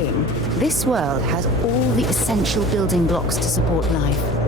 saying, this world has all the essential building blocks to support life.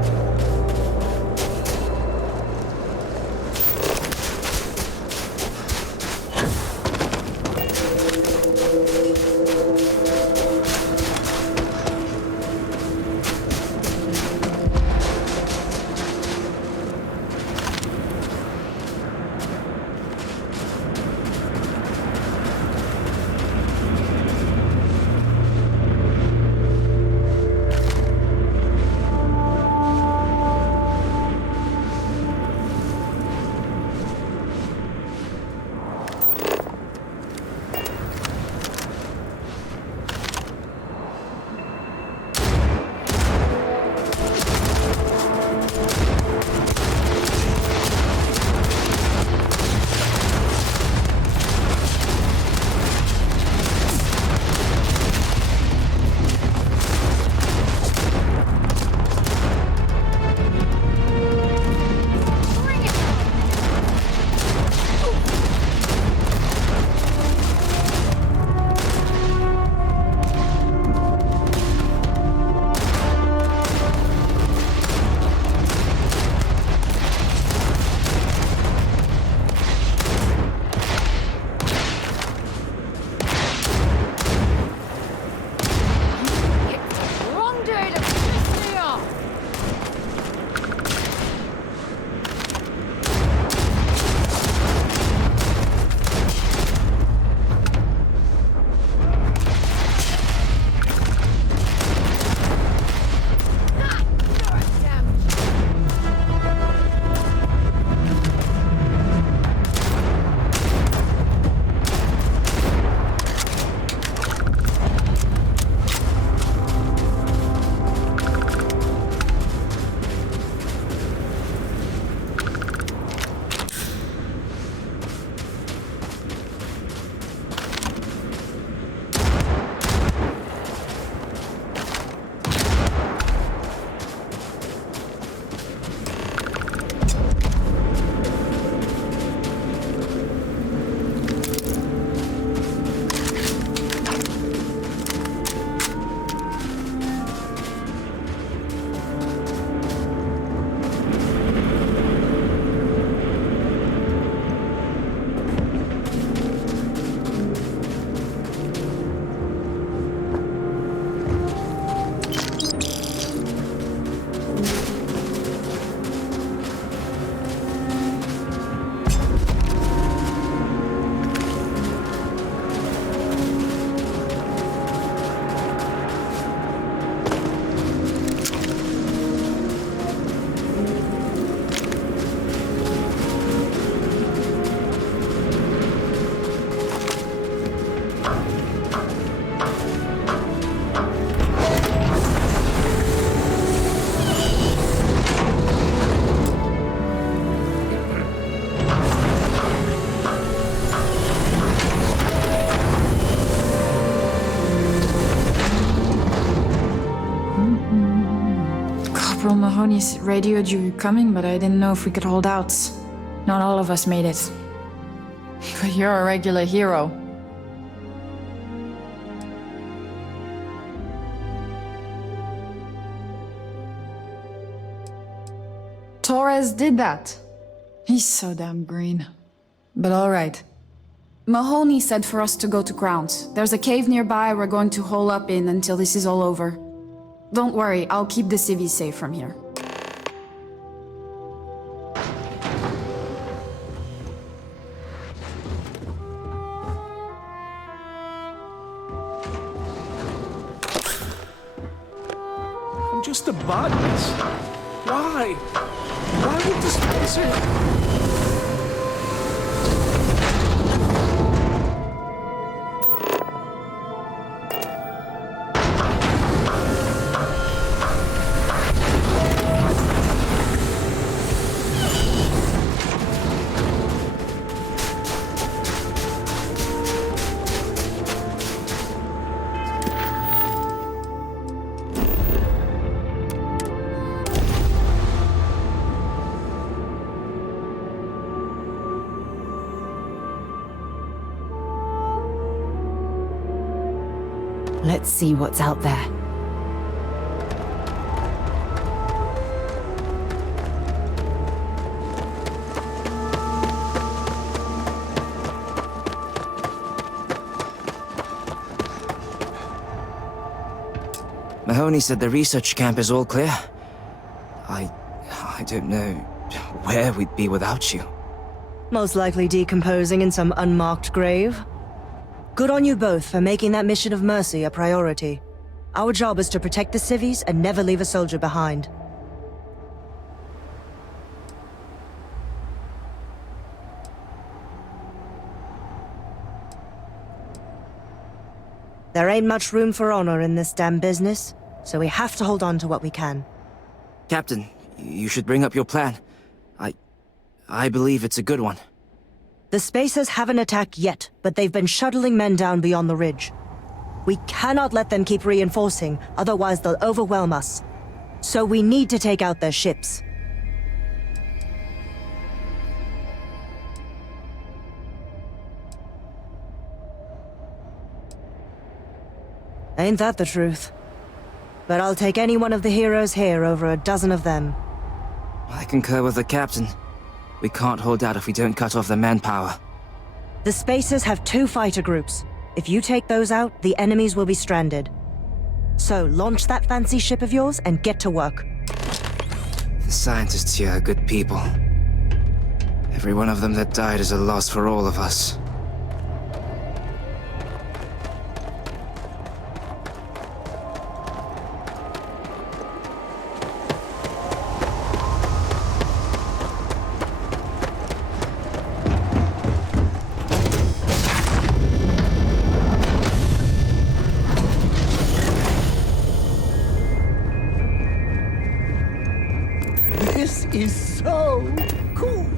Mahoney's radioed you coming, but I didn't know if we could hold out. Not all of us made it. But you're a regular hero. Torres did that. He's so damn green. But all right. Mahoney said for us to go to Grounds. There's a cave nearby we're going to hole up in until this is all over. Don't worry, I'll keep the civvies safe from here. I'm just a botanist. Why? Why would this person... see what's out there. Mahoney said the research camp is all clear. I don't know where we'd be without you. Most likely decomposing in some unmarked grave. Good on you both for making that mission of mercy a priority. Our job is to protect the civvies and never leave a soldier behind. There ain't much room for honor in this damn business, so we have to hold on to what we can. Captain, you should bring up your plan. I believe it's a good one. The Spacers haven't attacked yet, but they've been shuttling men down beyond the ridge. We cannot let them keep reinforcing, otherwise they'll overwhelm us. So we need to take out their ships. Ain't that the truth? But I'll take any one of the heroes here over a dozen of them. I concur with the captain. We can't hold out if we don't cut off their manpower. The Spacers have 2 fighter groups. If you take those out, the enemies will be stranded. So launch that fancy ship of yours and get to work. The scientists here are good people. Every one of them that died is a loss for all of us. This is so cool.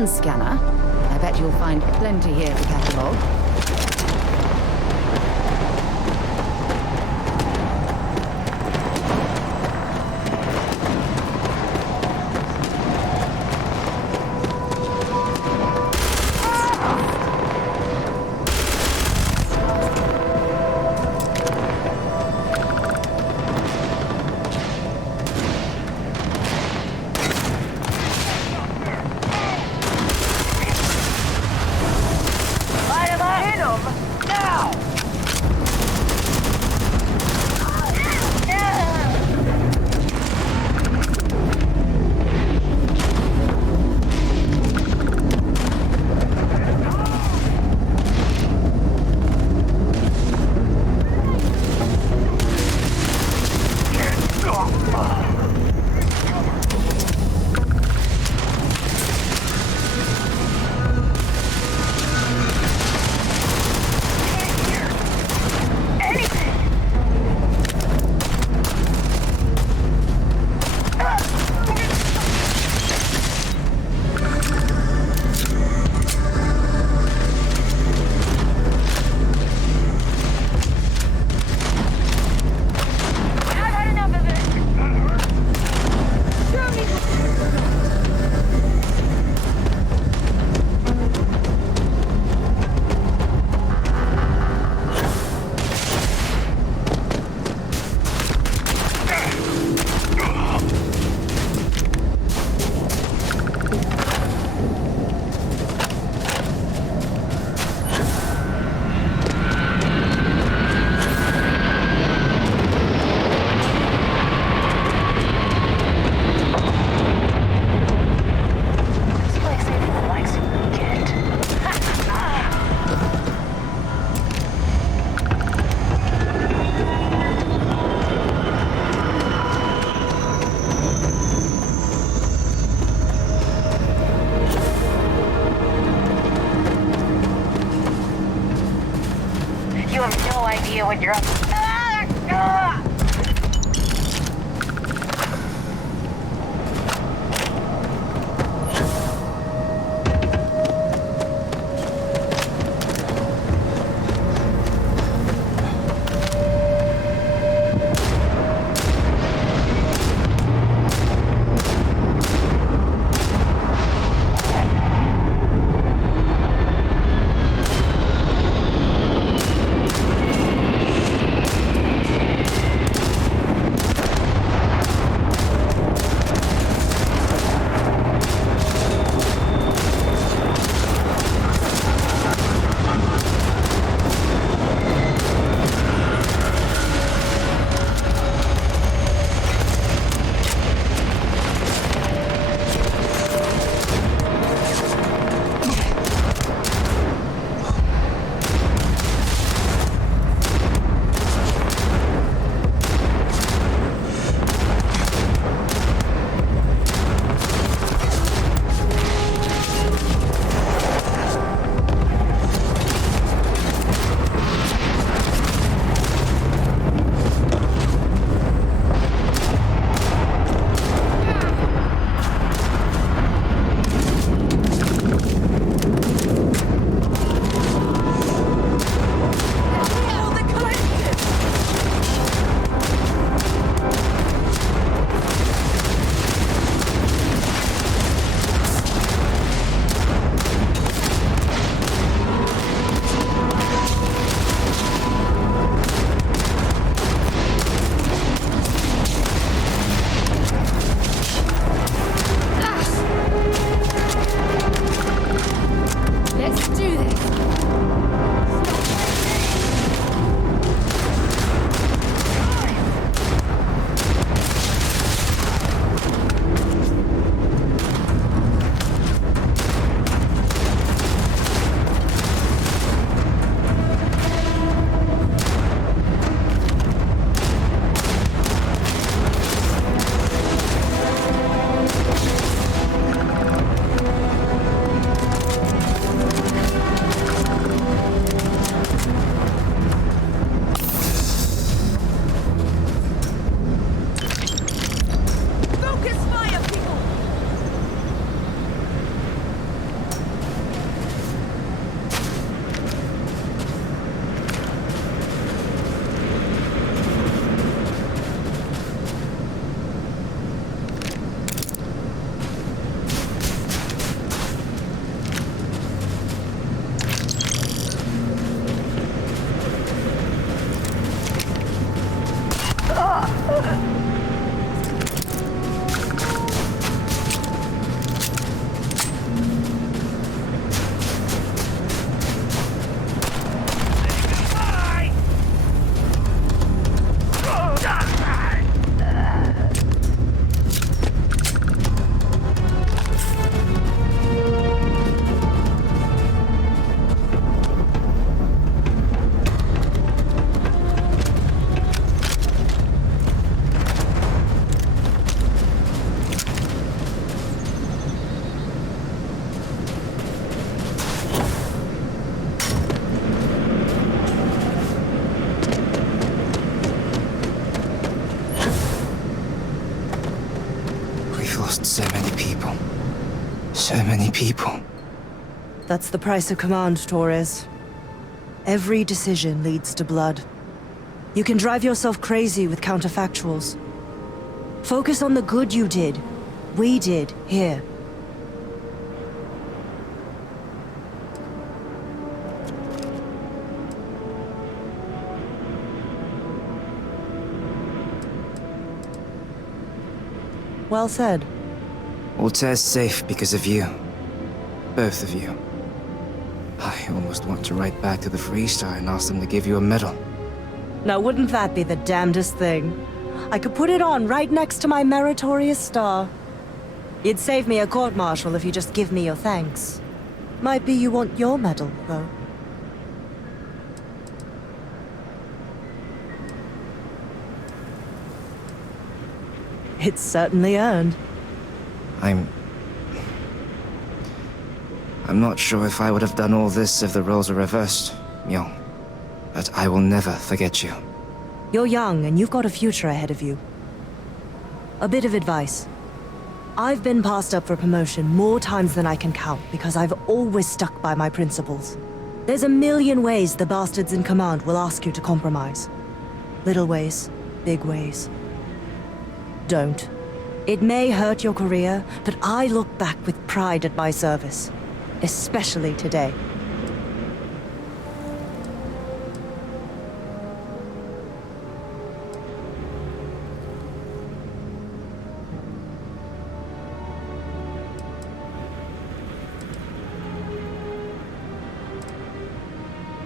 and scanner. I bet you'll find plenty here to catalogue. When you're up. people. So many people. That's the price of command, Torres. Every decision leads to blood. You can drive yourself crazy with counterfactuals. Focus on the good you did. We did, here. Well said. Altair's safe because of you. Both of you. I almost want to write back to the Free Star and ask them to give you a medal. Now wouldn't that be the damnedest thing? I could put it on right next to my meritorious star. You'd save me a court-martial if you just give me your thanks. Might be you want your medal, though. It's certainly earned. I'm not sure if I would have done all this if the roles were reversed, Myung. But I will never forget you. You're young, and you've got a future ahead of you. A bit of advice. I've been passed up for promotion more times than I can count because I've always stuck by my principles. There's a million ways the bastards in command will ask you to compromise. Little ways, big ways. Don't. It may hurt your career, but I look back with pride at my service. Especially today.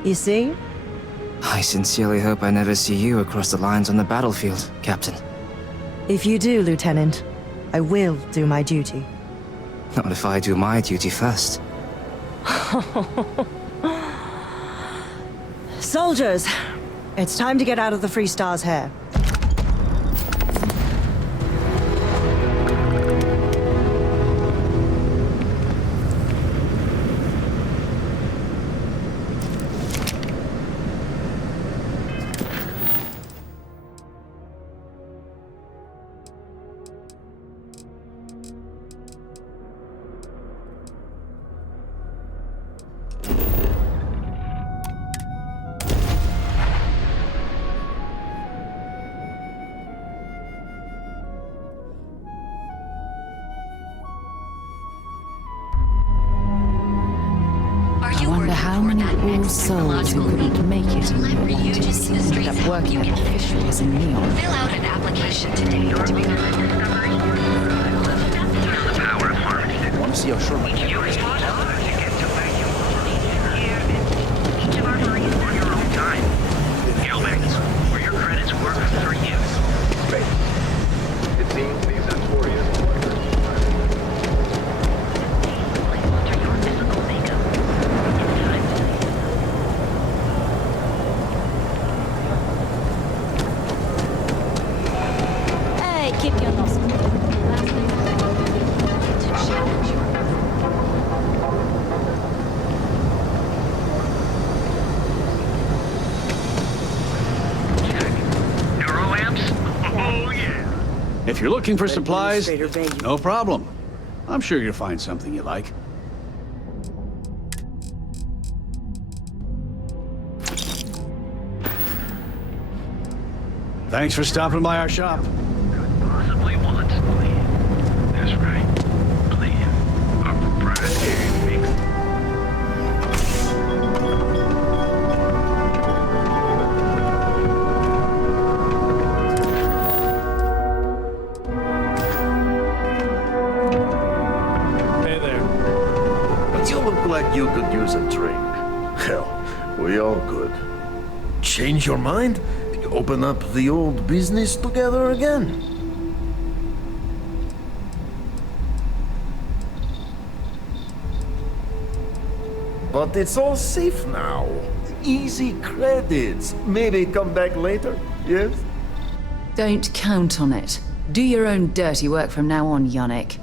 You see? I sincerely hope I never see you across the lines on the battlefield, Captain. If you do, Lieutenant, I will do my duty. Not if I do my duty first. Soldiers, it's time to get out of the Free Star's hair. I wonder how many poor souls who couldn't make it in the wanted ended up working at officials in Neon. Fill out an application today to be Power of harmony. Want to see how short my camera is? Each of our Marines on your own time. Gilmax, where your credits work for you. Great. It seems these notorious alter your physical makeup. Hey, keep your nose clean. To challenge your neuroamps? Oh, yeah. If you're looking for supplies, no problem. I'm sure you'll find something you like. Thanks for stopping by our shop. Possibly once, please. That's right. Please. Our proprietary mix. Hey there. But you look like you could use a drink. Hell, we all could. Change your mind? Open up the old business together again. But it's all safe now. Easy credits. Maybe come back later, yes? Don't count on it. Do your own dirty work from now on, Yannick.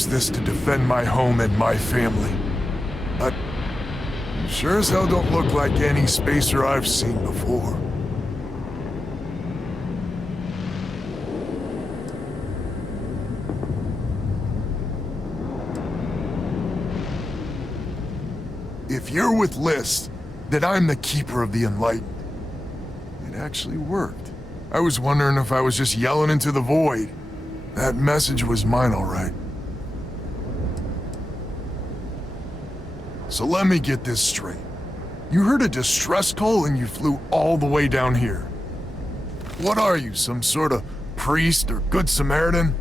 use this to defend my home and my family. But you sure as hell don't look like any spacer I've seen before. If you're with List, then I'm the Keeper of the Enlightened. It actually worked. I was wondering if I was just yelling into the void. That message was mine, all right. So let me get this straight. You heard a distress call and you flew all the way down here. What are you, some sort of priest or good Samaritan?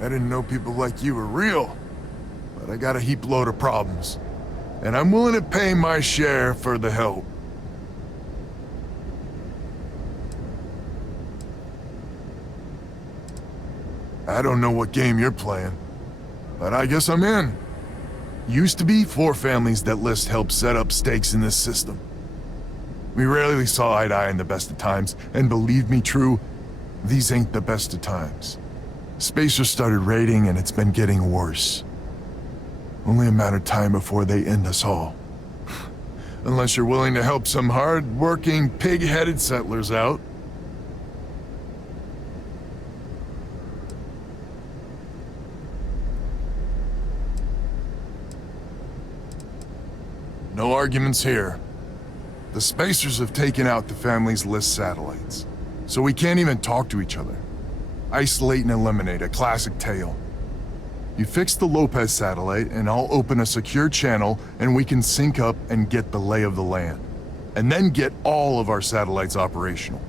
I didn't know people like you were real, but I got a heap load of problems. And I'm willing to pay my share for the help. I don't know what game you're playing, but I guess I'm in. Used to be 4 families that List helped set up stakes in this system. We rarely saw eye to eye in the best of times, and believe me, True, these ain't the best of times. Spacers started raiding, and it's been getting worse. Only a matter of time before they end us all. Unless you're willing to help some hard-working, pig-headed settlers out. No arguments here. The Spacers have taken out the family's List satellites, so we can't even talk to each other. Isolate and eliminate, a classic tale. You fix the Lopez satellite, and I'll open a secure channel, and we can sync up and get the lay of the land. And then get all of our satellites operational.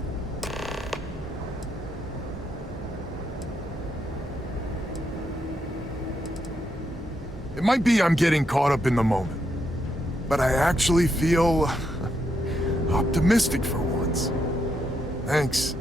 It might be I'm getting caught up in the moment, but I actually feel optimistic for once. Thanks.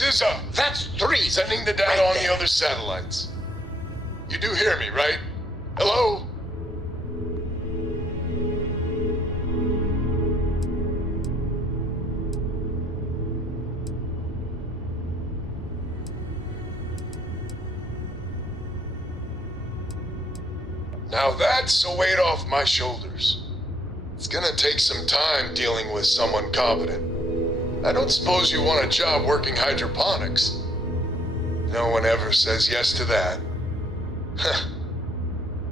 Is up. That's 3. Sending the data on the other satellites. You do hear me, right? Hello? Now that's a weight off my shoulders. It's gonna take some time dealing with someone competent. I don't suppose you want a job working hydroponics. No one ever says yes to that.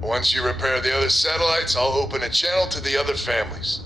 Once you repair the other satellites, I'll open a channel to the other families.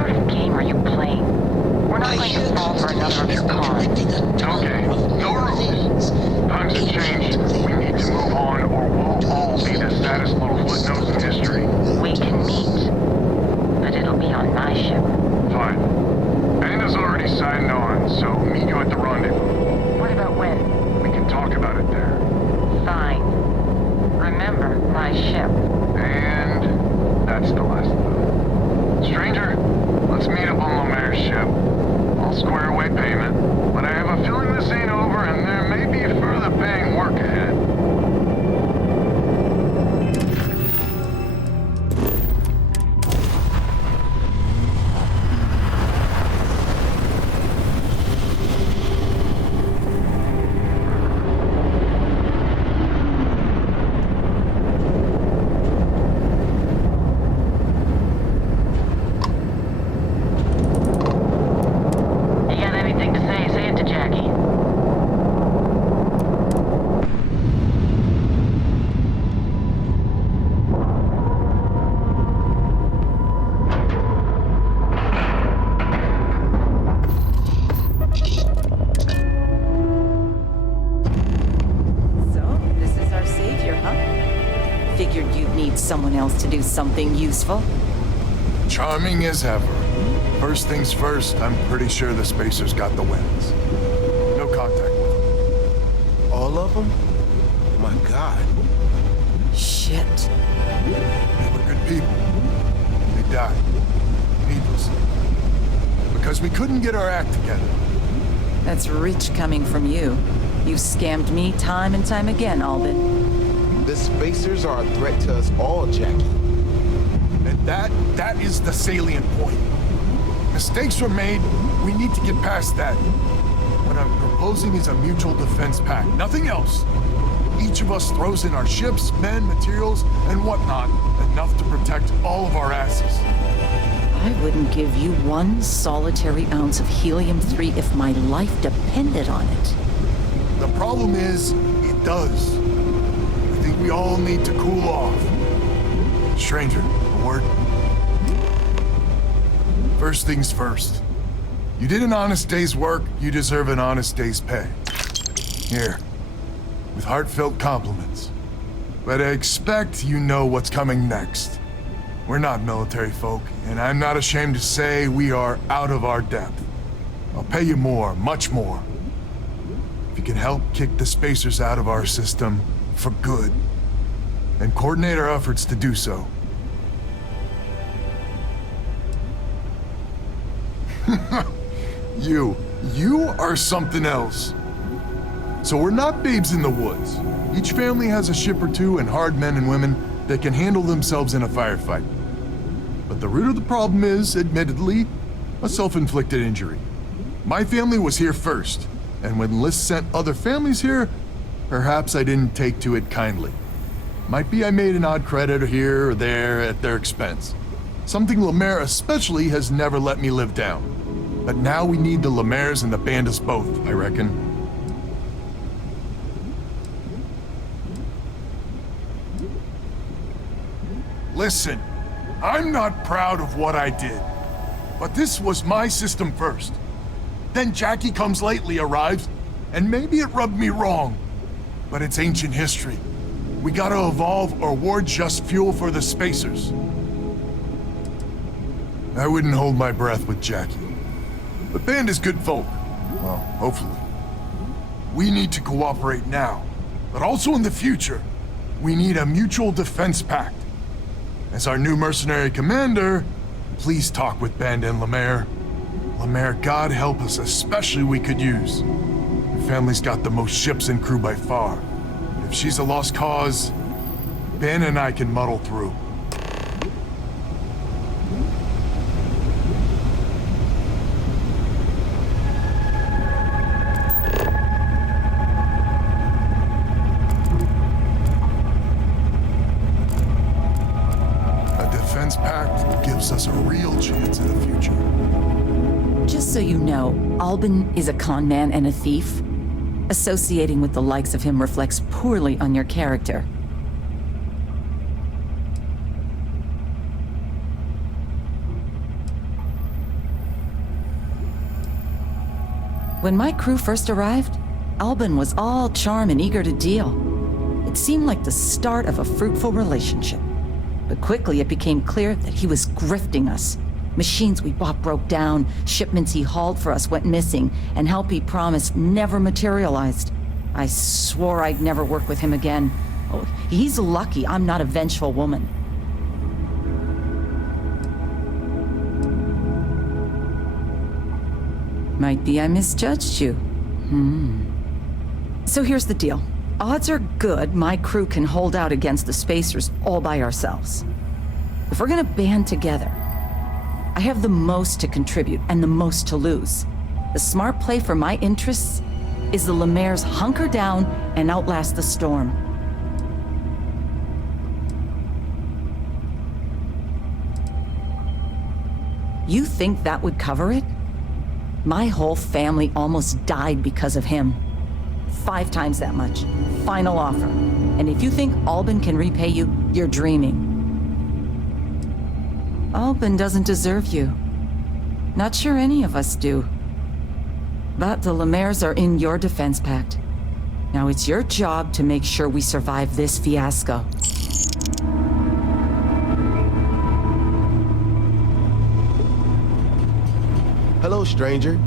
sort of game are you playing? We're not going to fall for another of your cons. Okay, no rules. Times have changed. We need to move on, or we'll all be the saddest little footnotes in history. We can meet, but it'll be on my ship. Fine. Banda's already signed on, so meet you at the rendezvous. What about when? We can talk about it there. Fine. Remember, my ship. And that's the last of them. Stranger, let's meet up on Lemaire's ship. I'll square away payment, but I have a feeling this ain't over and there may be further paying work ahead. Someone else to do something useful? Charming as ever. First things first, I'm pretty sure the Spacers got the wins. No contact with them. All of them? My God. Shit. They were good people. They died. Needlessly. Because we couldn't get our act together. That's rich coming from you. You scammed me time and time again, Albin. The Spacers are a threat to us all, Jackie. And that is the salient point. Mistakes were made. We need to get past that. What I'm proposing is a mutual defense pact. Nothing else. Each of us throws in our ships, men, materials, and whatnot. Enough to protect all of our asses. I wouldn't give you one solitary ounce of helium-3 if my life depended on it. The problem is, it does. I think we all need to cool off. Stranger, a word? First things first. You did an honest day's work, you deserve an honest day's pay. Here, with heartfelt compliments. But I expect you know what's coming next. We're not military folk, and I'm not ashamed to say we are out of our depth. I'll pay you more, much more. If you can help kick the Spacers out of our system for good, and coordinate our efforts to do so. You are something else. So we're not babes in the woods. Each family has a ship or two and hard men and women that can handle themselves in a firefight. But the root of the problem is, admittedly, a self-inflicted injury. My family was here first, and when List sent other families here, perhaps I didn't take to it kindly. Might be I made an odd credit here or there at their expense. Something Lemaire especially has never let me live down. But now we need the Lemaires and the Bandas both, I reckon. Listen, I'm not proud of what I did, but this was my system first. Then Jackie Comes Lately arrives, and maybe it rubbed me wrong, but it's ancient history. We gotta evolve or war just fuel for the Spacers. I wouldn't hold my breath with Jackie. But Banda's good folk. Well, hopefully. We need to cooperate now, but also in the future. We need a mutual defense pact. As our new mercenary commander, please talk with Banda and Lemaire. Lemaire, God help us, especially we could use. Her family's got the most ships and crew by far. But if she's a lost cause, Banda and I can muddle through. Pact gives us a real chance in the future. Just so you know, Albin is a con man and a thief. Associating with the likes of him reflects poorly on your character. When my crew first arrived, Albin was all charm and eager to deal. It seemed like the start of a fruitful relationship. But quickly it became clear that he was grifting us. Machines we bought broke down, shipments he hauled for us went missing, and help he promised never materialized. I swore I'd never work with him again. Oh, he's lucky I'm not a vengeful woman. Might be I misjudged you. So here's the deal. Odds are good my crew can hold out against the Spacers all by ourselves. If we're gonna band together, I have the most to contribute and the most to lose. The smart play for my interests is the Lemaire's hunker down and outlast the storm. You think that would cover it? My whole family almost died because of him. 5 times that much. Final offer. And if you think Albin can repay you, you're dreaming. Albin doesn't deserve you. Not sure any of us do. But the Lemaire's are in your defense pact. Now it's your job to make sure we survive this fiasco. Hello, stranger.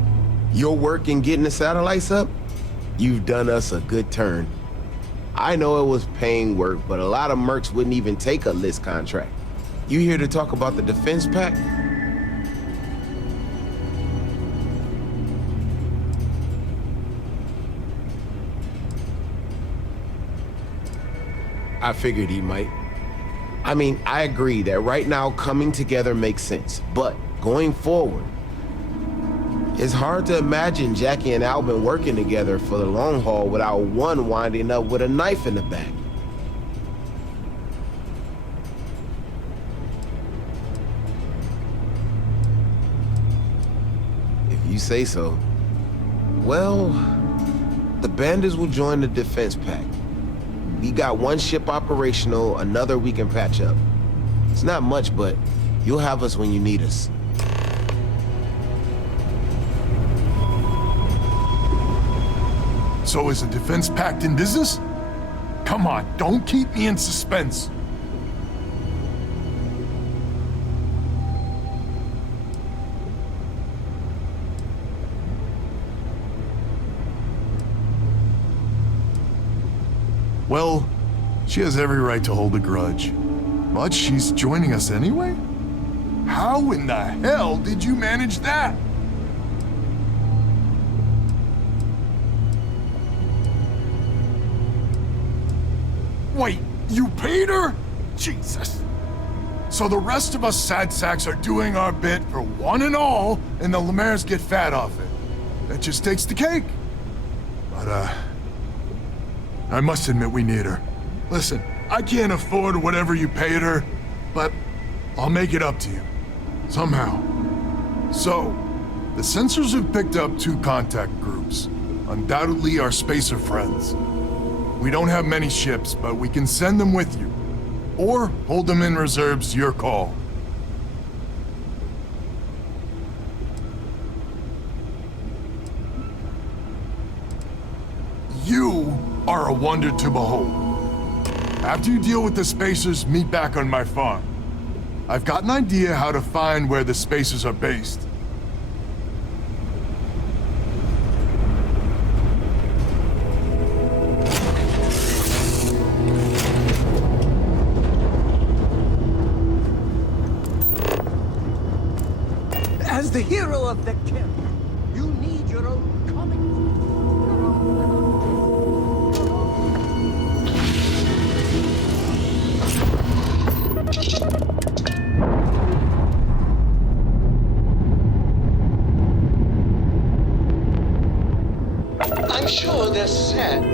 Your work in getting the satellites up? You've done us a good turn. I know it was paying work, but a lot of mercs wouldn't even take a list contract. You here to talk about the defense pact? I figured he might. I mean, I agree that right now coming together makes sense, but going forward, it's hard to imagine Jackie and Albin working together for the long haul without one winding up with a knife in the back. If you say so. Well, the bandits will join the defense pact. We got one ship operational, another we can patch up. It's not much, but you'll have us when you need us. So is the defense pact in business? Come on, don't keep me in suspense. Well, she has every right to hold a grudge. But she's joining us anyway? How in the hell did you manage that? Wait, you paid her? Jesus. So the rest of us sad sacks are doing our bit for one and all, and the Lemaire's get fat off it. That just takes the cake. But, I must admit we need her. Listen, I can't afford whatever you paid her, but I'll make it up to you. Somehow. So, the sensors have picked up 2 contact groups. Undoubtedly our spacer friends. We don't have many ships, but we can send them with you. Or hold them in reserves, your call. You are a wonder to behold. After you deal with the spacers, meet back on my farm. I've got an idea how to find where the spacers are based. As the hero of the camp, you need your own comic. I'm sure they're sad.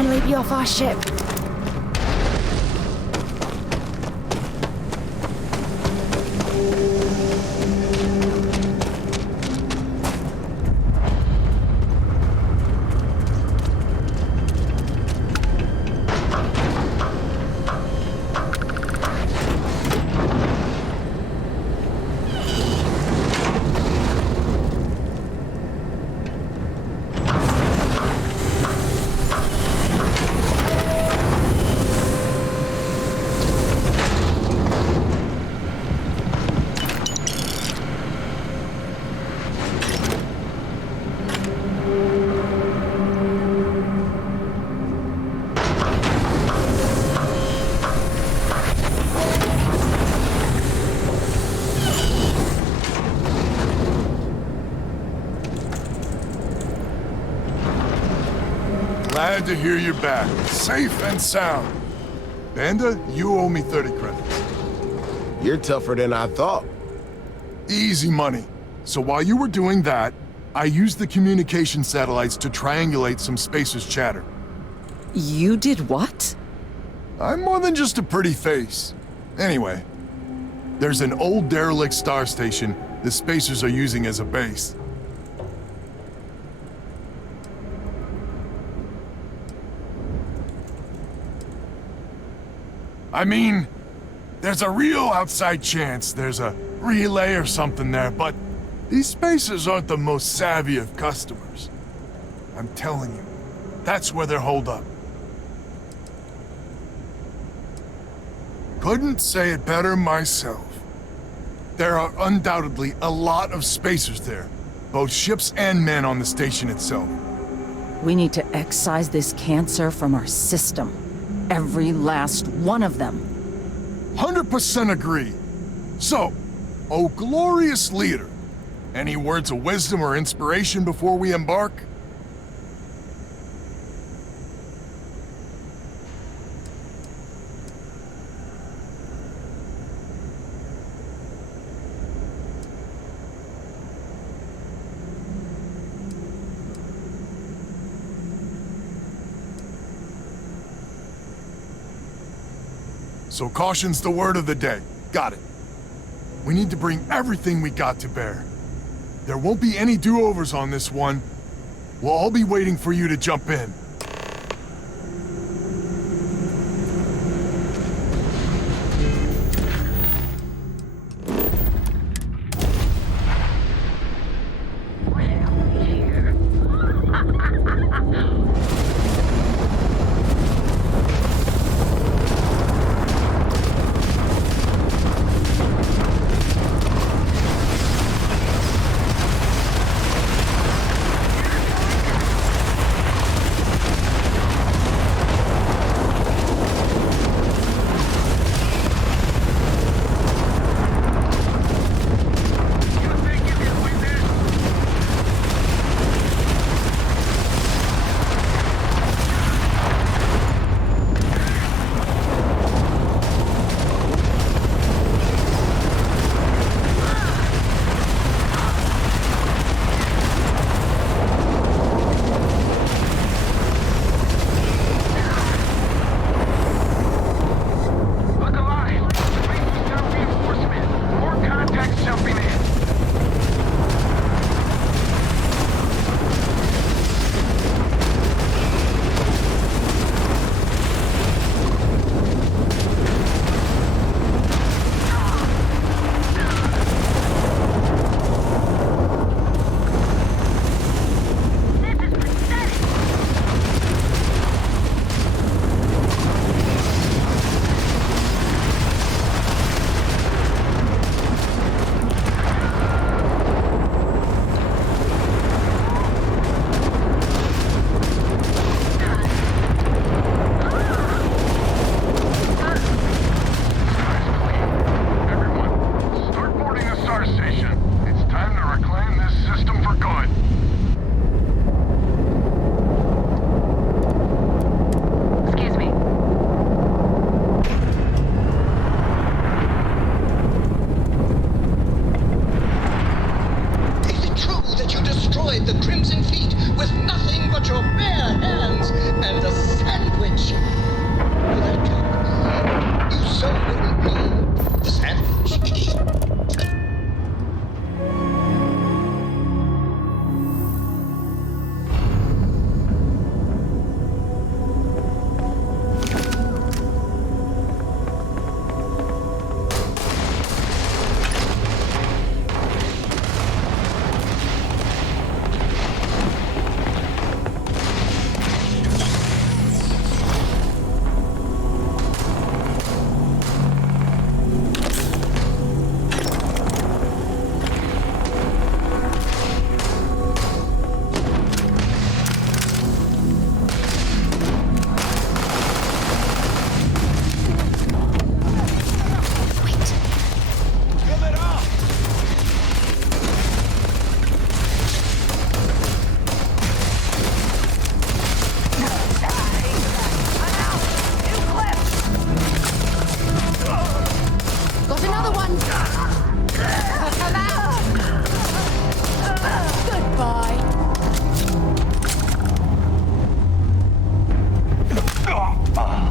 finally be off our ship. Glad to hear you're back, safe and sound. Banda, you owe me 30 credits. You're tougher than I thought. Easy money. So while you were doing that, I used the communication satellites to triangulate some Spacers chatter. You did what? I'm more than just a pretty face. Anyway, there's an old derelict star station the Spacers are using as a base. I mean, there's a real outside chance there's a relay or something there, but these Spacers aren't the most savvy of customers. I'm telling you, that's where they're holed up. Couldn't say it better myself. There are undoubtedly a lot of Spacers there, both ships and men on the station itself. We need to excise this cancer from our system. Every last one of them. 100% agree. So, oh glorious leader, any words of wisdom or inspiration before we embark? So caution's the word of the day. Got it. We need to bring everything we got to bear. There won't be any do-overs on this one. We'll all be waiting for you to jump in.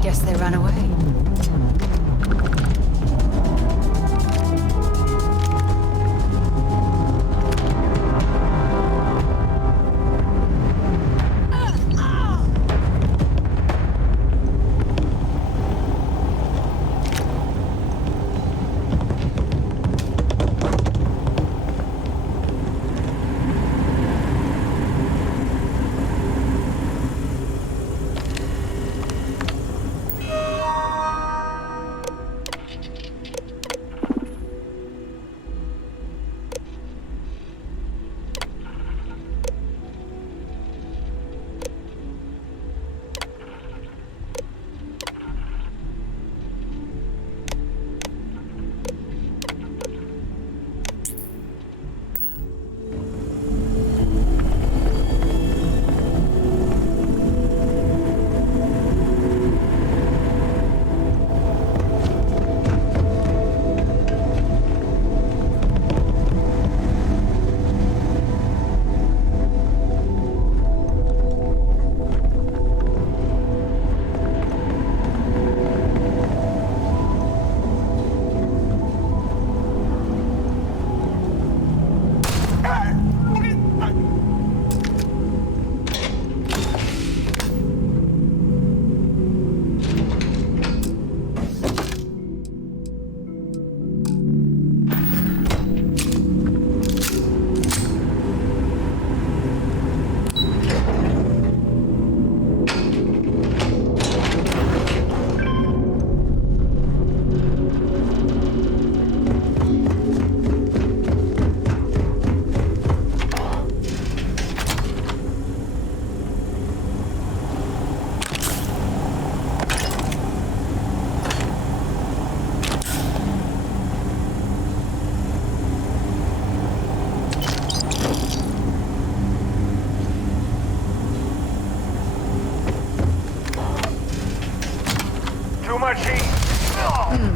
Guess they ran away.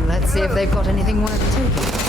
Let's see if they've got anything worth taking.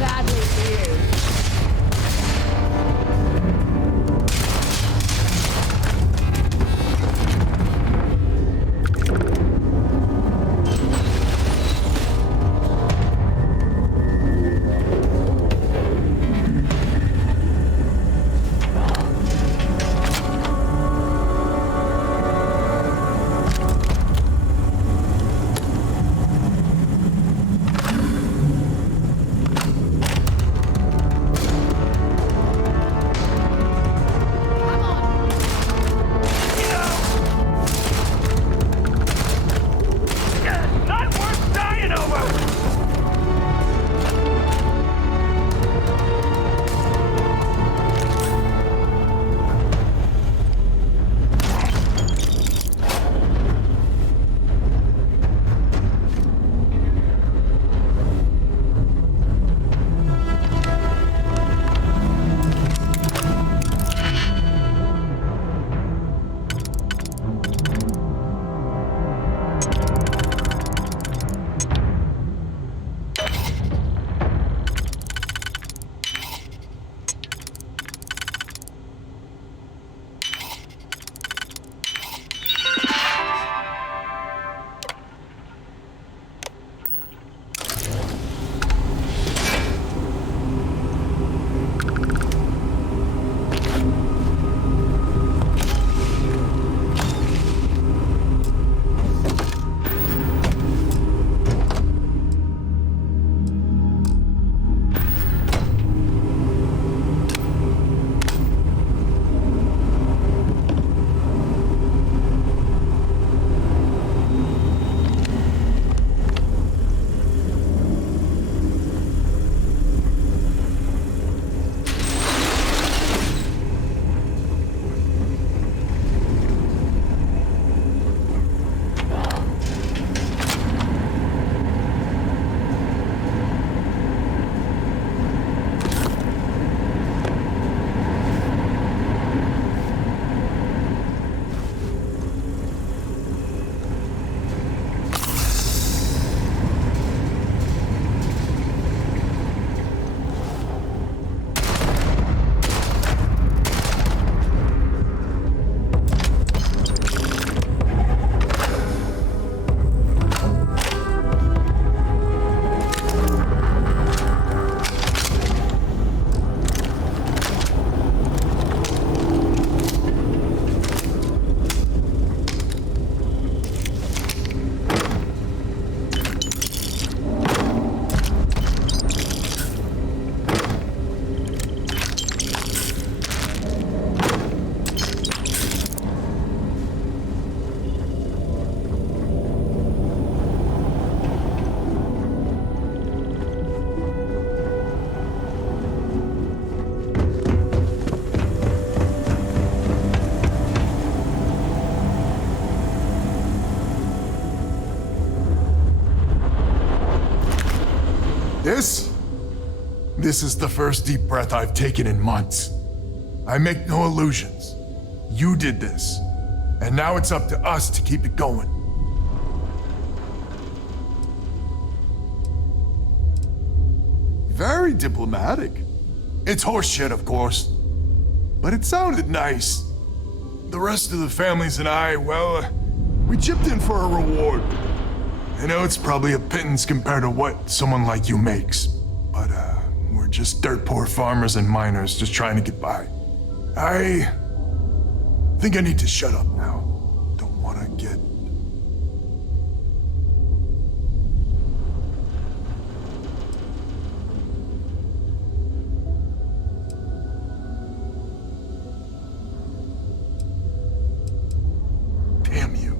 badly for you. This is the first deep breath I've taken in months. I make no illusions. You did this, and now it's up to us to keep it going. Very diplomatic. It's horseshit, of course, but it sounded nice. The rest of the families and I, well, we chipped in for a reward. I know it's probably a pittance compared to what someone like you makes, but we're just dirt poor farmers and miners just trying to get by. I think I need to shut up now. Don't want to get... Damn you.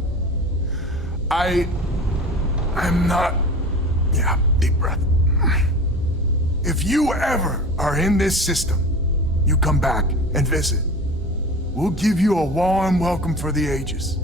I'm not... Yeah, deep breath. If you ever are in this system, you come back and visit. We'll give you a warm welcome for the ages.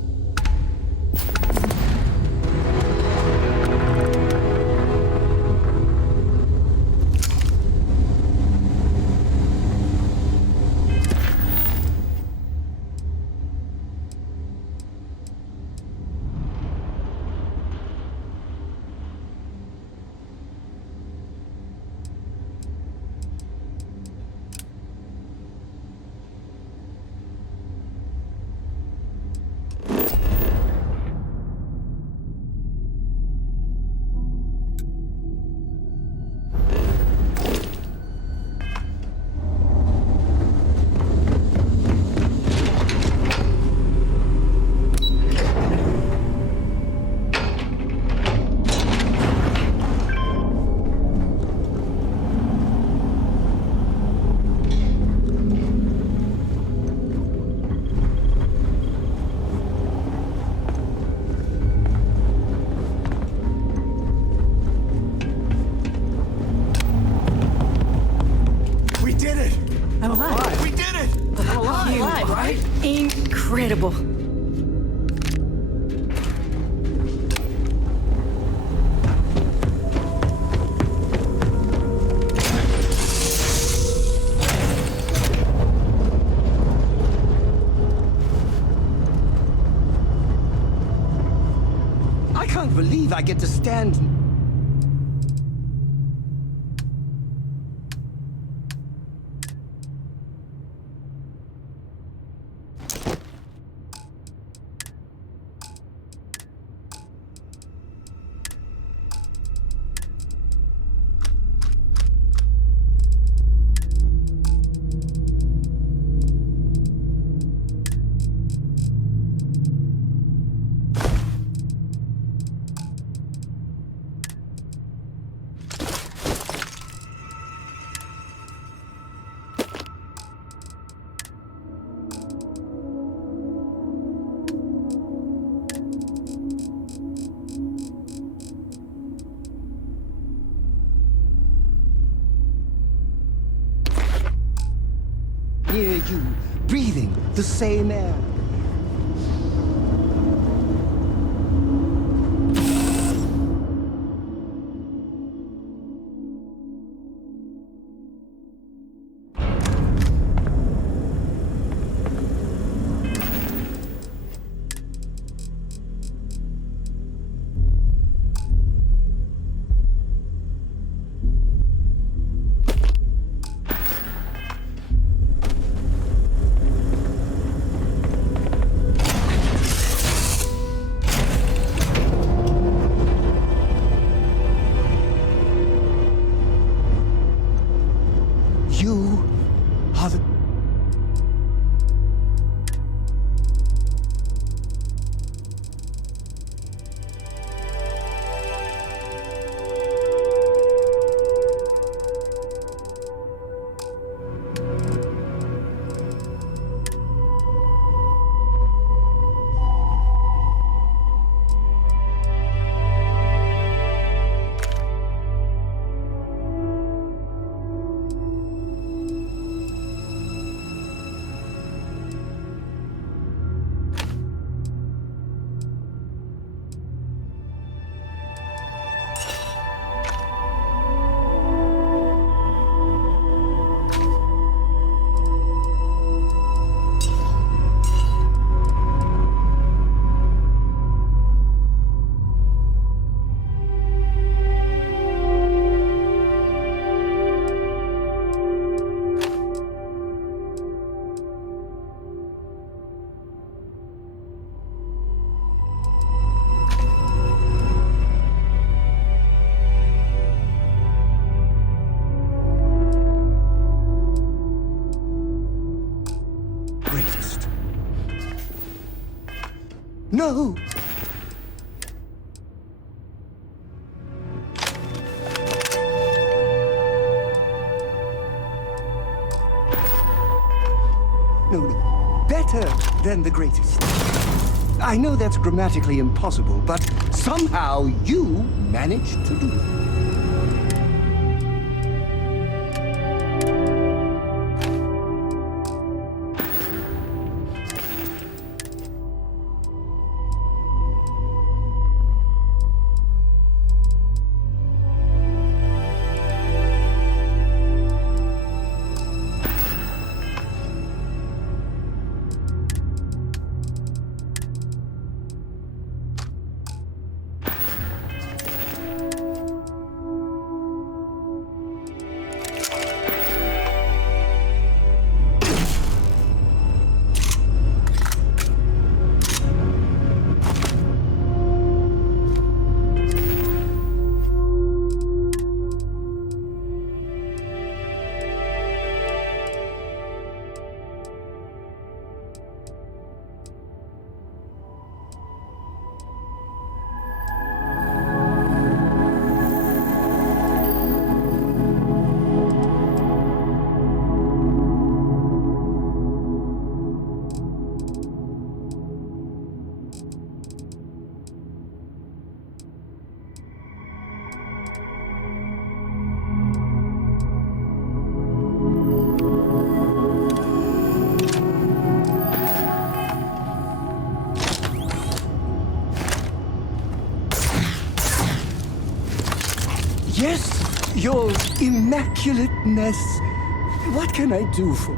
I'm alive. We did it! I'm alive, right? Incredible. I can't believe I get to stand... Near you, breathing the same air. You are the... greatest. No! No, better than the greatest. I know that's grammatically impossible, but somehow you managed to do it. immaculateness. What can I do for...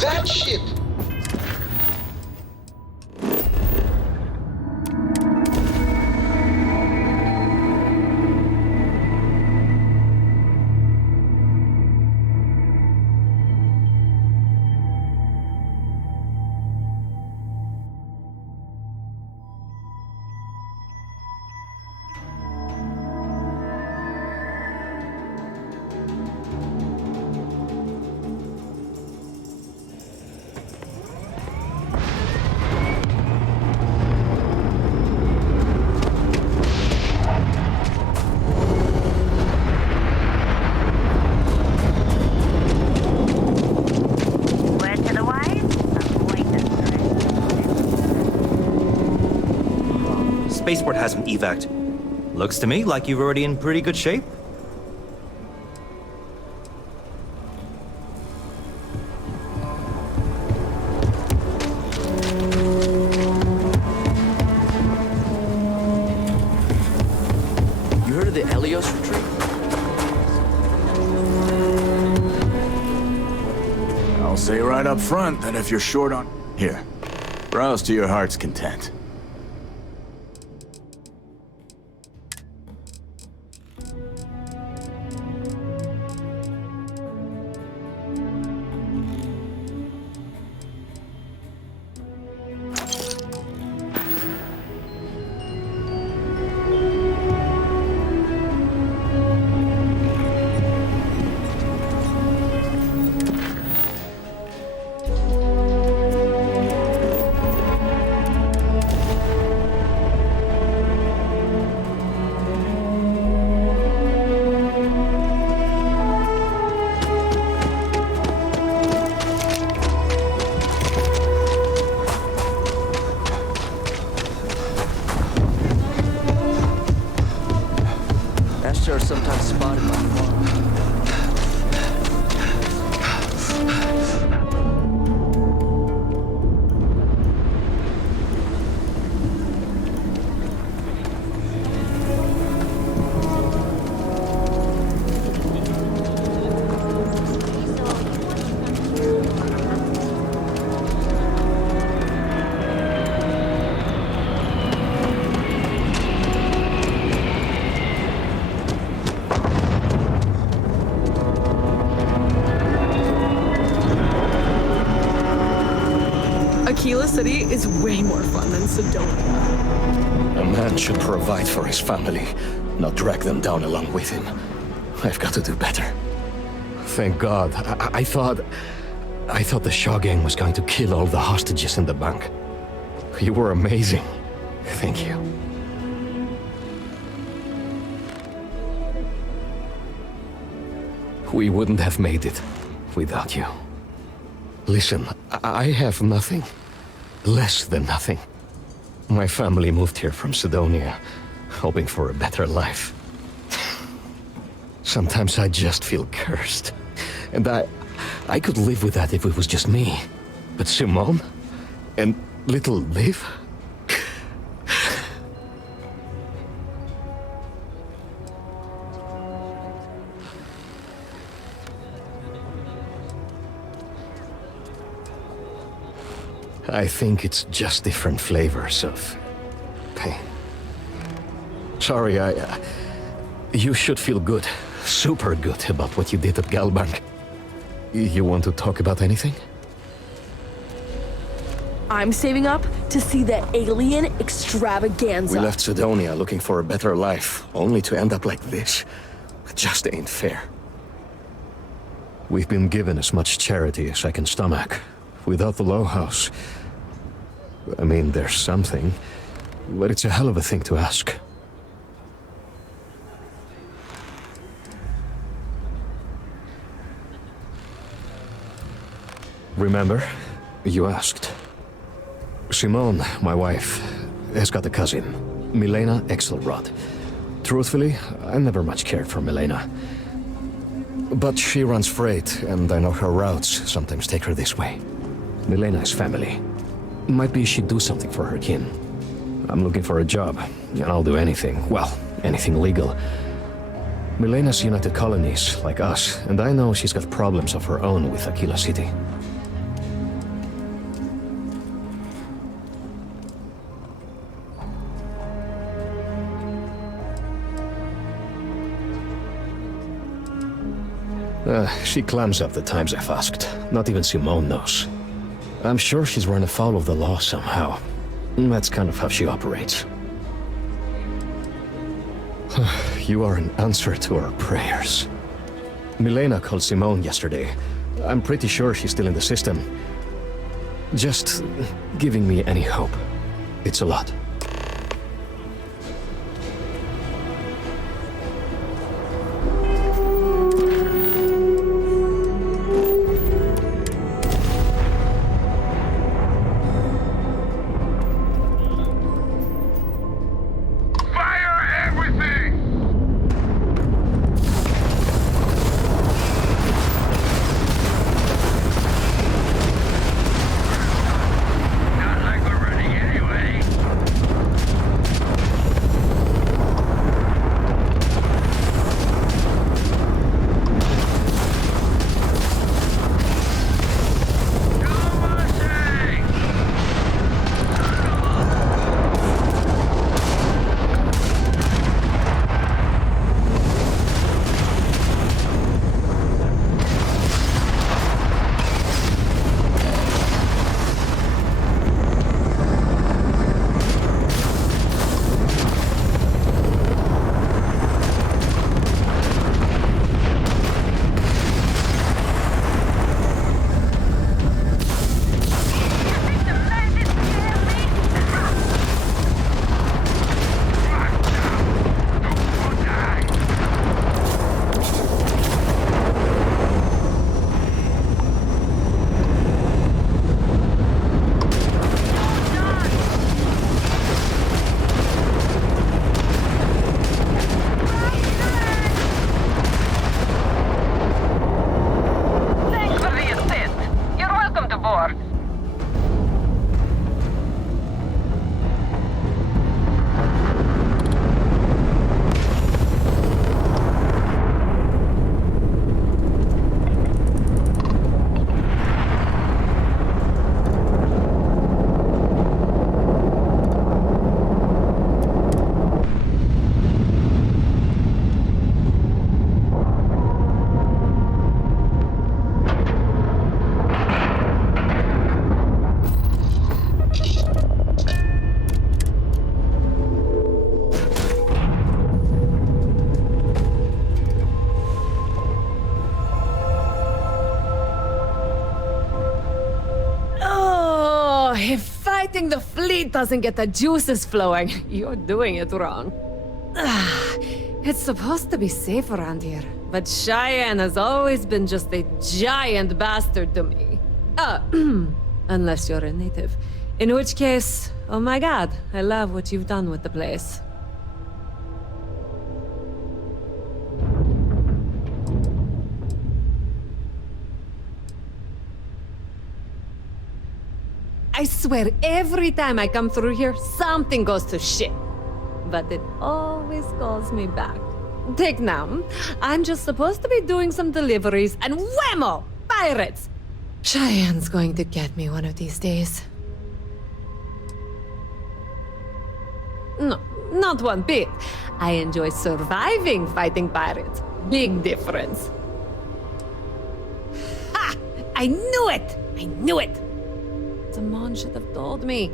That ship! Spaceport has an evac. Looks to me like you're already in pretty good shape. You heard of the Helios retreat? I'll say right up front that if you're short on... Here, browse to your heart's content. Are sometimes spotted by Mars. city is way more fun than Sidonia. A man should provide for his family, not drag them down along with him. I've got to do better. Thank God. I thought the Shaw gang was going to kill all the hostages in the bank. You were amazing. Thank you. We wouldn't have made it without you. Listen, I have nothing. Less than nothing. My family moved here from Sidonia, hoping for a better life. Sometimes I just feel cursed. And I could live with that if it was just me. But Simone? And little Liv? I think it's just different flavors of pain. Sorry, you should feel good. Super good about what you did at Galbank. You want to talk about anything? I'm saving up to see the alien extravaganza. We left Sidonia looking for a better life, only to end up like this. It just ain't fair. We've been given as much charity as I can stomach. Without the Low House, I mean, there's something, but it's a hell of a thing to ask. Remember, you asked. Simone, my wife, has got a cousin, Milena Exelrod. Truthfully, I never much cared for Milena. But she runs freight, and I know her routes sometimes take her this way. Milena is family. Might be she'd do something for her kin. I'm looking for a job, and I'll do anything. Well, anything legal. Milena's United Colonies, like us, and I know she's got problems of her own with Aquila City. She clams up the times I've asked. Not even Simone knows. I'm sure she's run afoul of the law somehow. That's kind of how she operates. You are an answer to our prayers. Milena called Simone yesterday. I'm pretty sure she's still in the system. Just giving me any hope. It's a lot. meat doesn't get the juices flowing, you're doing it wrong. It's supposed to be safe around here, but Cheyenne has always been just a giant bastard to me. Unless you're a native. In which case, oh my god, I love what you've done with the place. I swear, every time I come through here, something goes to shit. But it always calls me back. Take now, I'm just supposed to be doing some deliveries, and whammo! Pirates! Cheyenne's going to get me one of these days. No, not one bit. I enjoy surviving fighting pirates. Big difference. Ha! I knew it! I knew it! Simone should have told me.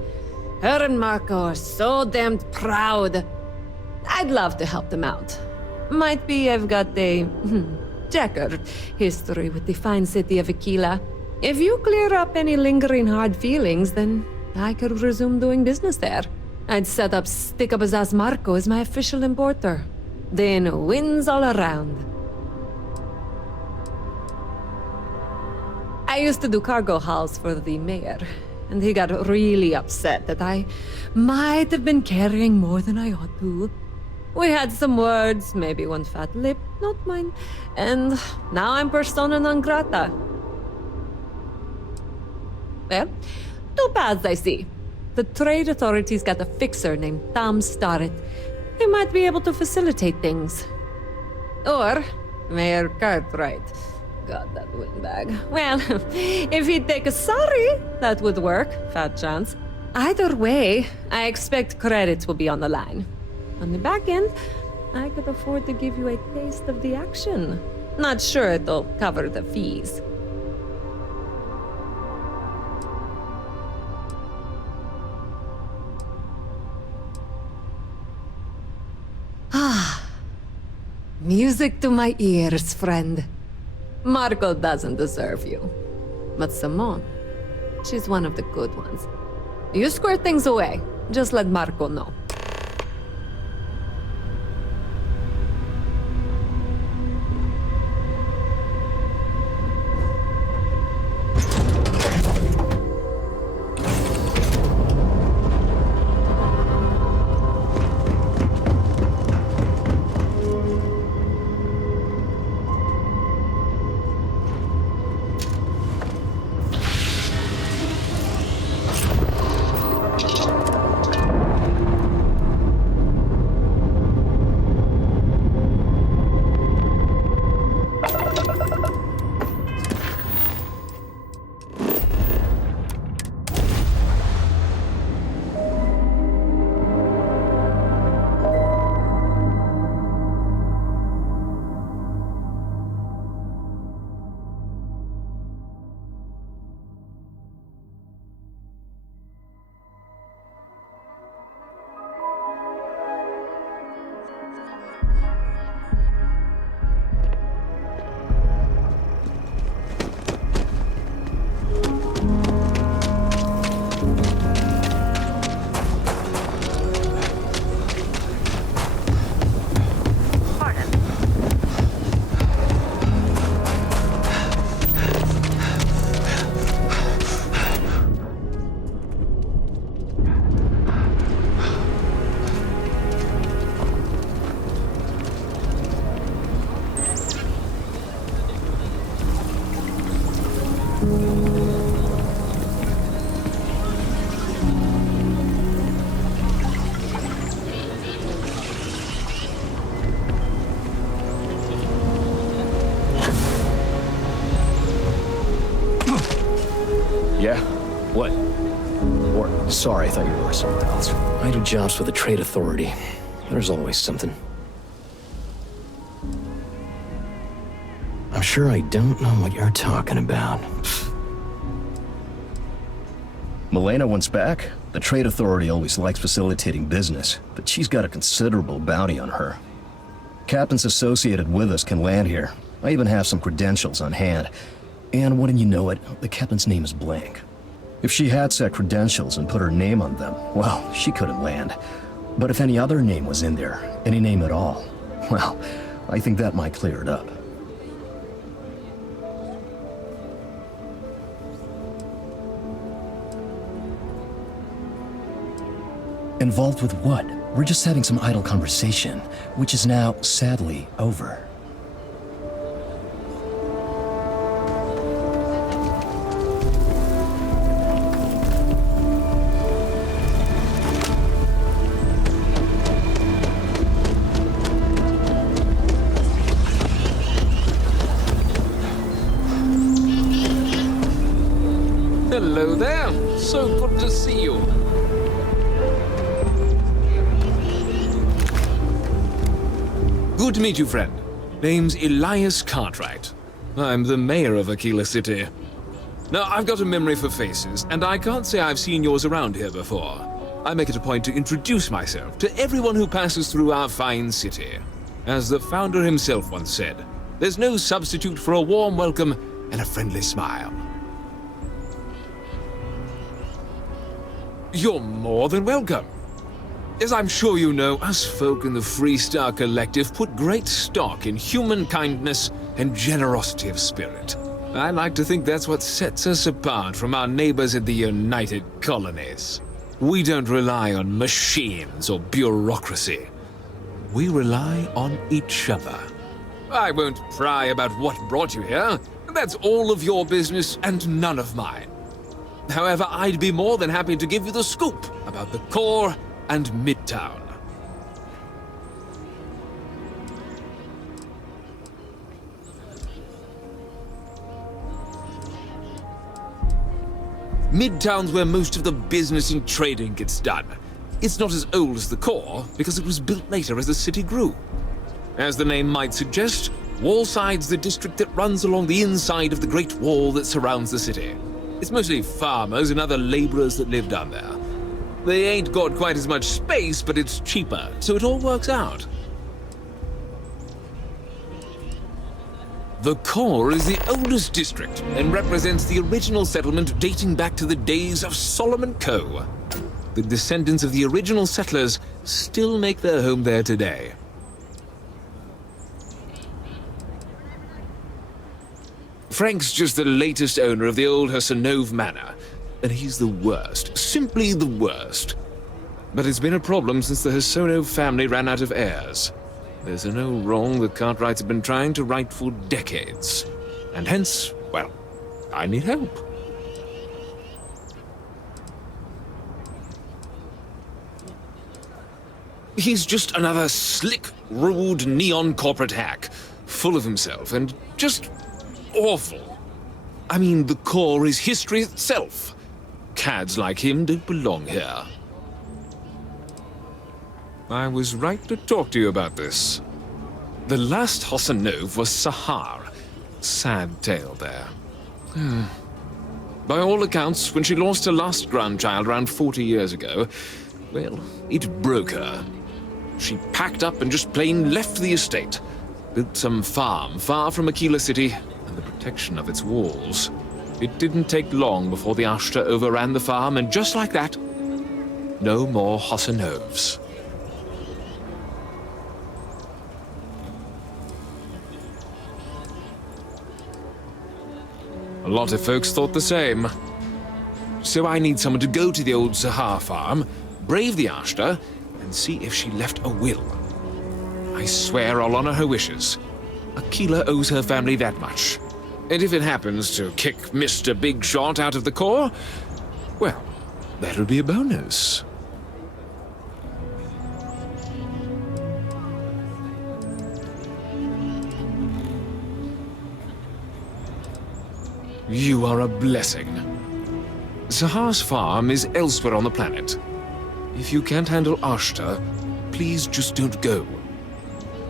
Her and Marco are so damned proud. I'd love to help them out. Might be I've got a checkered history with the fine city of Aquila. If you clear up any lingering hard feelings, then I could resume doing business there. I'd set up Stick-Up-His-Ass Marco as my official importer. Then wins all around. I used to do cargo hauls for the mayor, and he got really upset that I might have been carrying more than I ought to. We had some words, maybe one fat lip, not mine, and now I'm persona non grata. Well, two paths I see. The trade authorities got a fixer named Tom Starrett. He might be able to facilitate things. Or Mayor Cartwright. God, that windbag. Well, if he'd take a sorry, that would work. Fat chance. Either way, I expect credits will be on the line. On the back end, I could afford to give you a taste of the action. Not sure it'll cover the fees. Music to my ears, friend. Marco doesn't deserve you. But Simone, she's one of the good ones. You square things away. Just let Marco know. Yeah? What? Or, sorry, I thought you were somewhere else. I do jobs for the Trade Authority. There's always something. I'm sure I don't know what you're talking about. Milena wants back? The Trade Authority always likes facilitating business, but she's got a considerable bounty on her. Captains associated with us can land here. I even have some credentials on hand. And wouldn't you know it, the captain's name is Blank. If she had set credentials and put her name on them, well, she couldn't land. But if any other name was in there, any name at all, well, I think that might clear it up. Involved with what? We're just having some idle conversation, which is now, sadly, over. Hello there. So good to see you. Good to meet you, friend. Name's Elias Cartwright. I'm the mayor of Aquila City. Now, I've got a memory for faces, and I can't say I've seen yours around here before. I make it a point to introduce myself to everyone who passes through our fine city. As the founder himself once said, there's no substitute for a warm welcome and a friendly smile. You're more than welcome. As I'm sure you know, us folk in the Freestar Collective put great stock in human kindness and generosity of spirit. I like to think that's what sets us apart from our neighbors at the United Colonies. We don't rely on machines or bureaucracy. We rely on each other. I won't pry about what brought you here. That's all of your business and none of mine. However, I'd be more than happy to give you the scoop about the core and Midtown. Midtown's where most of the business and trading gets done. It's not as old as the core because it was built later as the city grew. As the name might suggest, Wallside's the district that runs along the inside of the Great Wall that surrounds the city. It's mostly farmers and other laborers that live down there. They ain't got quite as much space, but it's cheaper, so it all works out. The core is the oldest district and represents the original settlement dating back to the days of Solomon Coe. The descendants of the original settlers still make their home there today. Frank's just the latest owner of the old Hersenove Manor, and he's the worst, simply the worst. But it's been a problem since the Hersenove family ran out of heirs. There's no wrong the Cartwrights have been trying to right for decades. And hence, well, I need help. He's just another slick, rude, neon corporate hack, full of himself and just awful. I mean, the core is history itself. Cads like him don't belong here. I was right to talk to you about this. The last Hersenove was Sahar. Sad tale there. By all accounts, when she lost her last grandchild around 40 years ago, well, it broke her. She packed up and just plain left the estate. Built some farm far from Aquila City and the protection of its walls. It didn't take long before the Ashta overran the farm, and just like that, no more Hersenoves. A lot of folks thought the same. So I need someone to go to the old Sahar farm, brave the Ashta, and see if she left a will. I swear I'll honor her wishes. Aquila owes her family that much. And if it happens to kick Mr. Big Shot out of the core, well, that'll be a bonus. You are a blessing. Sahar's farm is elsewhere on the planet. If you can't handle Ashta, please just don't go.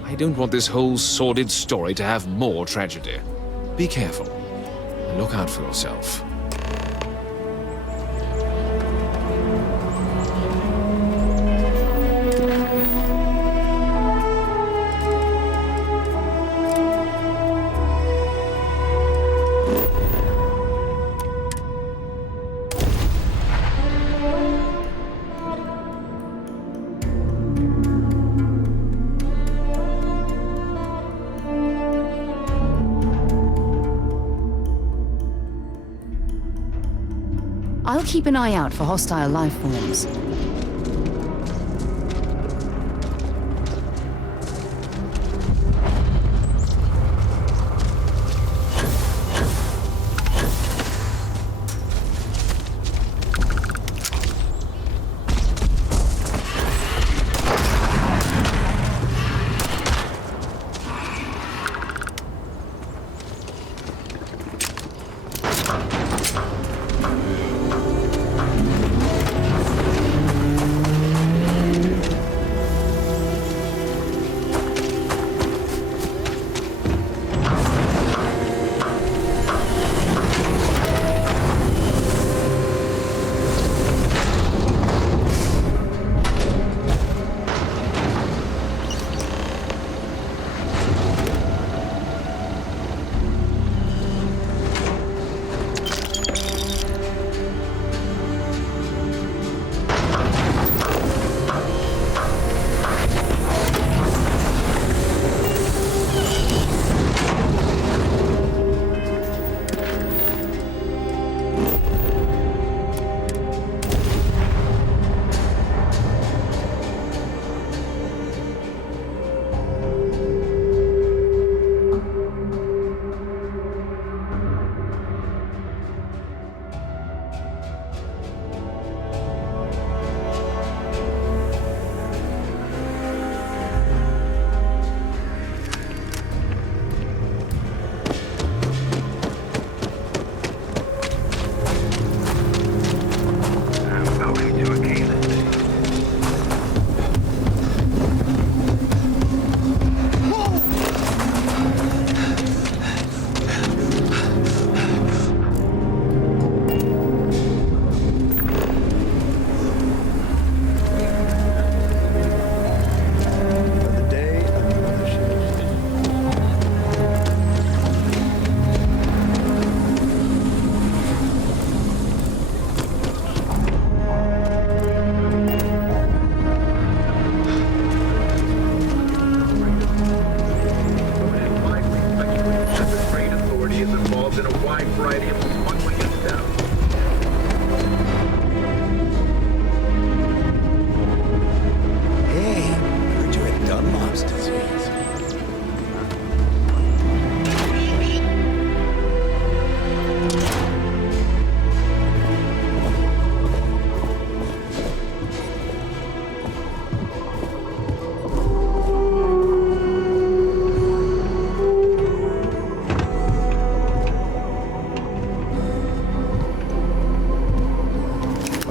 I don't want this whole sordid story to have more tragedy. Be careful. Look out for yourself. I'll keep an eye out for hostile life forms.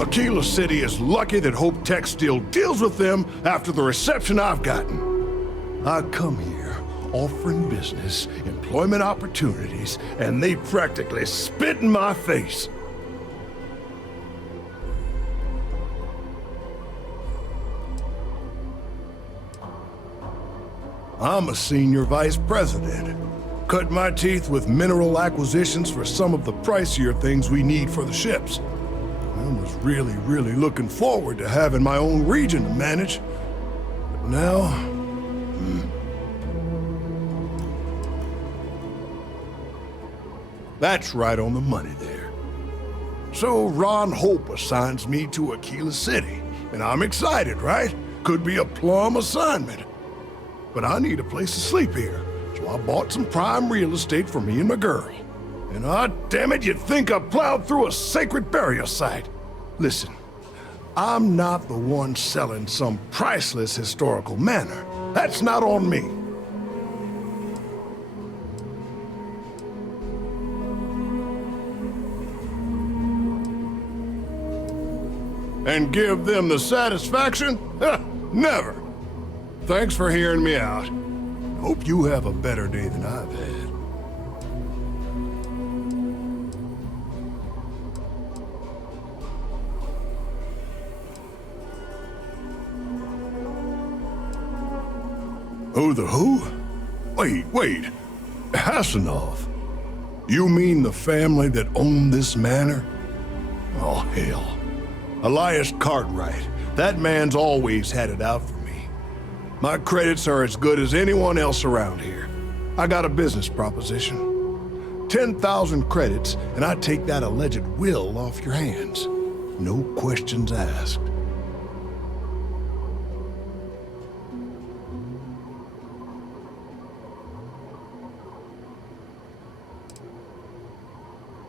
Aquila City is lucky that Hope Tech still deals with them after the reception I've gotten. I come here offering business, employment opportunities, and they practically spit in my face. I'm a senior vice president. Cut my teeth with mineral acquisitions for some of the pricier things we need for the ships. I was really looking forward to having my own region to manage. But now... That's right on the money there. So Ron Hope assigns me to Aquila City, and I'm excited, right? Could be a plum assignment. But I need a place to sleep here, so I bought some prime real estate for me and my girl. And damn it, you'd think I plowed through a sacred burial site. Listen, I'm not the one selling some priceless historical manor. That's not on me. And give them the satisfaction? Never. Thanks for hearing me out. Hope you have a better day than I've had. Who the who? Wait. Hassanov. You mean the family that owned this manor? Oh, hell. Elias Cartwright. That man's always had it out for me. My credits are as good as anyone else around here. I got a business proposition. 10,000 credits, and I take that alleged will off your hands. No questions asked.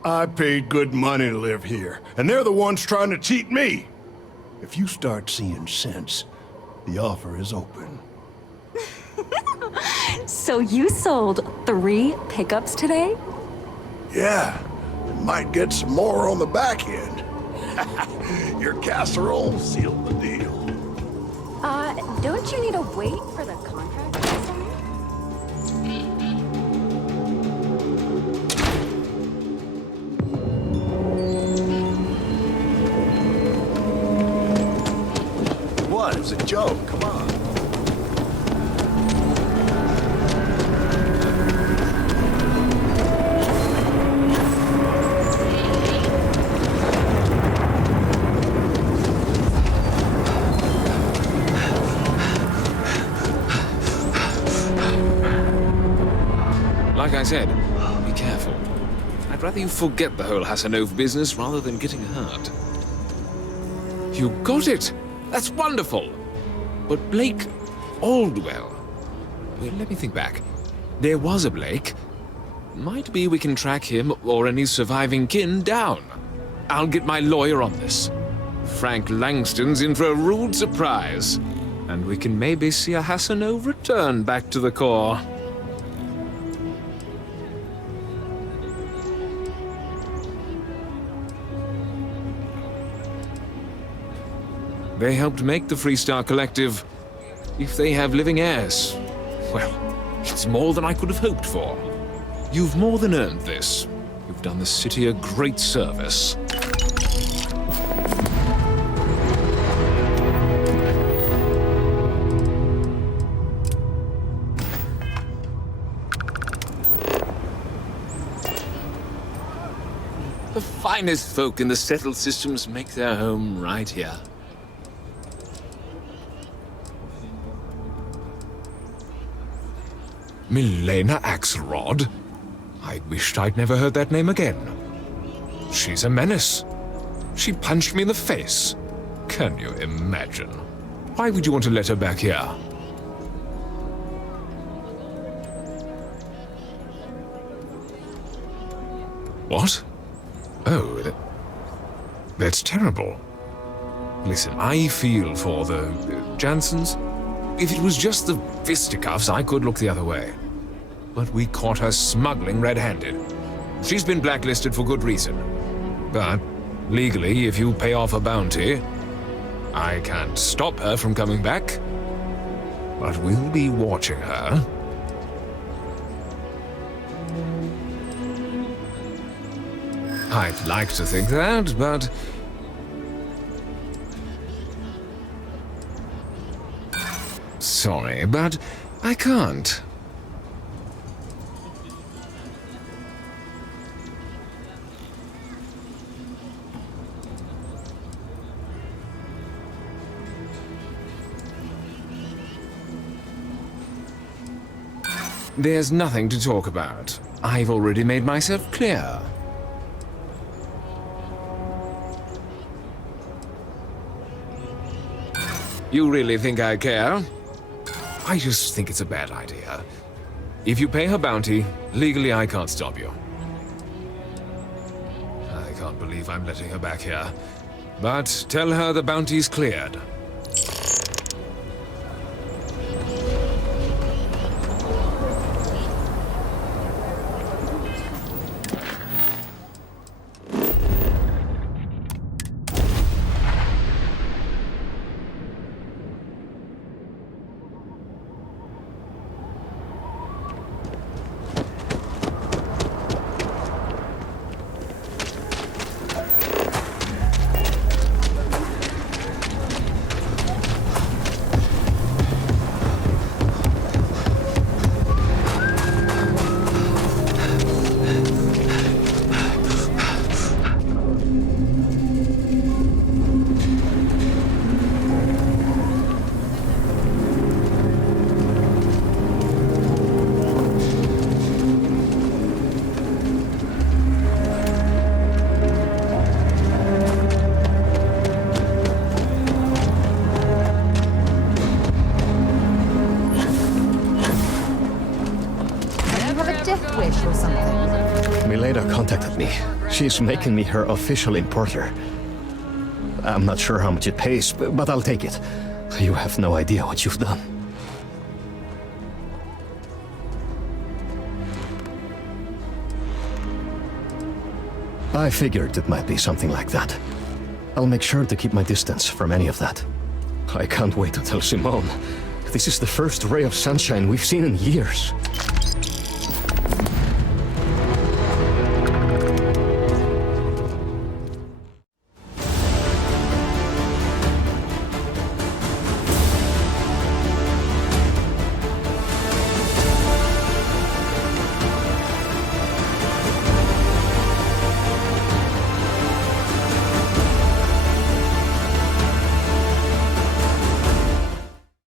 I paid good money to live here, and they're the ones trying to cheat me. If you start seeing sense, the offer is open. So you sold 3 pickups today? Yeah, might get some more on the back end. Your casserole sealed the deal. Don't you need to wait for the contract to be signed? What? It was a joke. Come on. Like I said, be careful. I'd rather you forget the whole Hassanov business rather than getting hurt. You got it! That's wonderful! But Blake Aldwell... Well, let me think back. There was a Blake. Might be we can track him or any surviving kin down. I'll get my lawyer on this. Frank Langston's in for a rude surprise. And we can maybe see a Hassanov return back to the core. They helped make the Freestar Collective. If they have living heirs, well, it's more than I could have hoped for. You've more than earned this. You've done the city a great service. The finest folk in the settled systems make their home right here. Milena Axelrod? I wished I'd never heard that name again. She's a menace. She punched me in the face. Can you imagine? Why would you want to let her back here? What? Oh, that's terrible. Listen, I feel for the Jansons. If it was just the fisticuffs, I could look the other way. But we caught her smuggling red-handed. She's been blacklisted for good reason. But, legally, if you pay off a bounty, I can't stop her from coming back. But we'll be watching her. I'd like to think that, but... Sorry, but I can't. There's nothing to talk about. I've already made myself clear. You really think I care? I just think it's a bad idea. If you pay her bounty, legally I can't stop you. I can't believe I'm letting her back here. But tell her the bounty's cleared. death wish or something? Milena contacted me. She's making me her official importer. I'm not sure how much it pays, but I'll take it. You have no idea what you've done. I figured it might be something like that. I'll make sure to keep my distance from any of that. I can't wait to tell Simone. This is the first ray of sunshine we've seen in years.